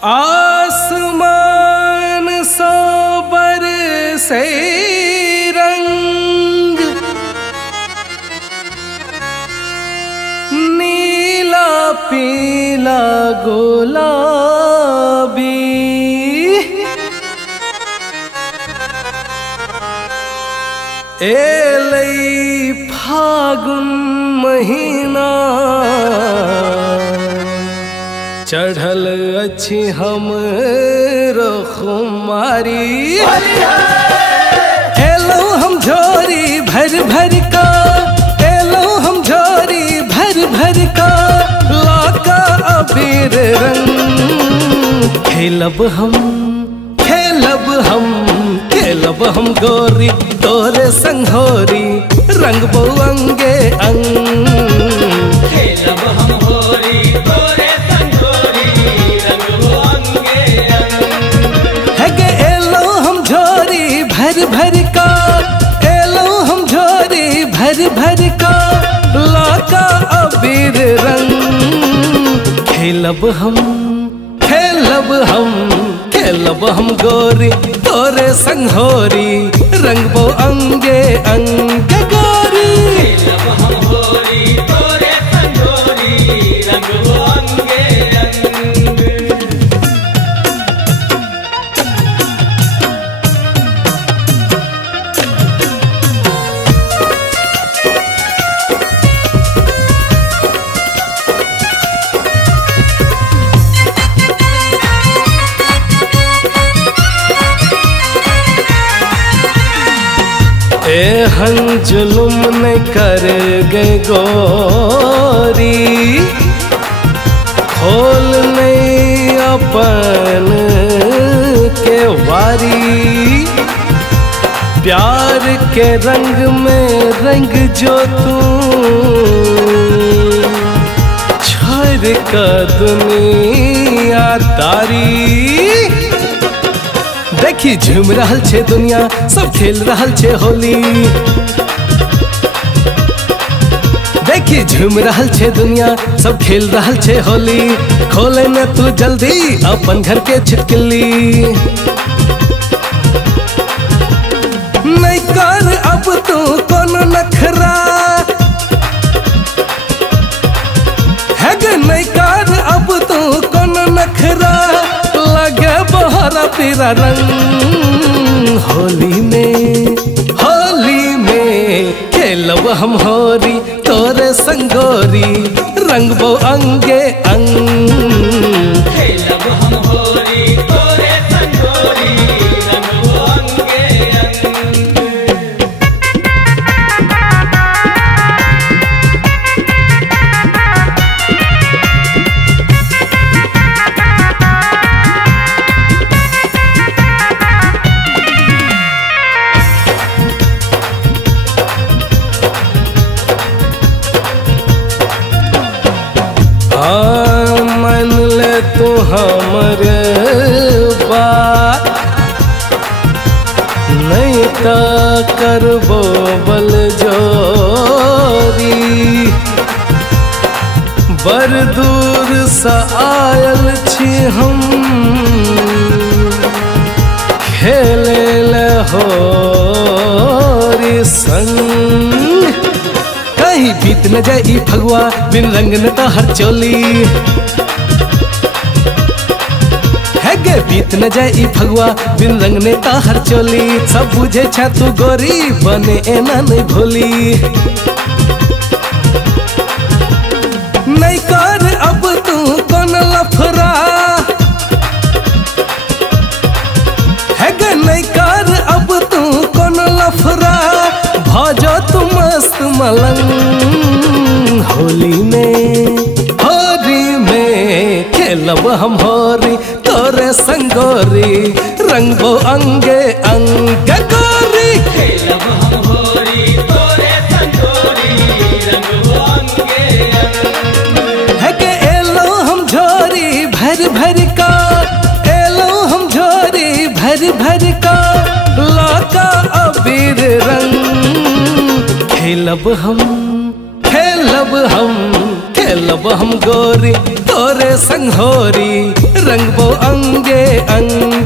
आसमान सोबर से रंग, नीला पीला गुलाबी, एलई फागुन महीना, चढ़ल अच्छी हमरो खुमारी। एलो हम झोरी भर भर का, एलो हम झोरी भर भर का, लाका अबीर रंग। खेलब हम खेलब हम गोरी तोरे संघोरी, रंग बो अंगे अंग। खेलब हम गोरी तोरे संघोरी, रंग बो अंगे अंग। है गे एलो हम झोरी भर भर का, एलो हम झोरी भर भर का, लाका अबीर रंग। खेलब हम गोरी तोरे संघोरी, रंग बो अंगे अंग गोरी। खेलब हम गोरी तोरे संघोरी, रंग बो अंगे अंग। एहन जुलुम न कर गए गोरी, खोल नहीं अपन के वारी। प्यार के रंग में रंग जो तू, छोड़ का दुनिया तारी। देखी झूम रहल छे दुनिया, सब खेल रहल छे होली। देखी झूम रहल छे दुनिया, सब खेल रहल छे होली। खोले न तू जल्दी अपन घर के छिटकिली, नहीं कर अब तू कोनो नखरा। है गे नहीं कर अब तू कोनो नखरा, लगे बहरा पीरा रंग। होली में खेलब हम होरी तोरे संगोरी, रंग बो अंगे अंग। खेलब हम होरी तोरे संघोरी, रंग बो अंगे अंग। मन ले तू हमर बात, नहीं तो करबो बल जोरी। बड़ दूर से आयल छी हम, खेले ले होरी संग। कहीं बीत न जाए ई फगुआ, बिन रंग न तो हर चोली। है गे बीत न जाए ई फगुआ, बिन रंग ने तो हर चोली। सब बुझे छा तू गोरी, बने एना नहीं भोली। नहीं कर अब तू कौन लफरा, है गे नहीं कर अब तू कौन लफरा। भाजो तू मस्त मलंग। होली में खेलब हम होरी तोरे संगोरी, रंग बो अंगे अंग गोरी। खेलब हम होरी तोरे संघोरी, रंग बो अंगे अंग। है के एलो हम झोरी भर भर का, एलो हम झोरी भर भर का, लाका अबीर रंग। खेलब हम गोरी तोरे संघोरी, रंगबो अंगे अंगे।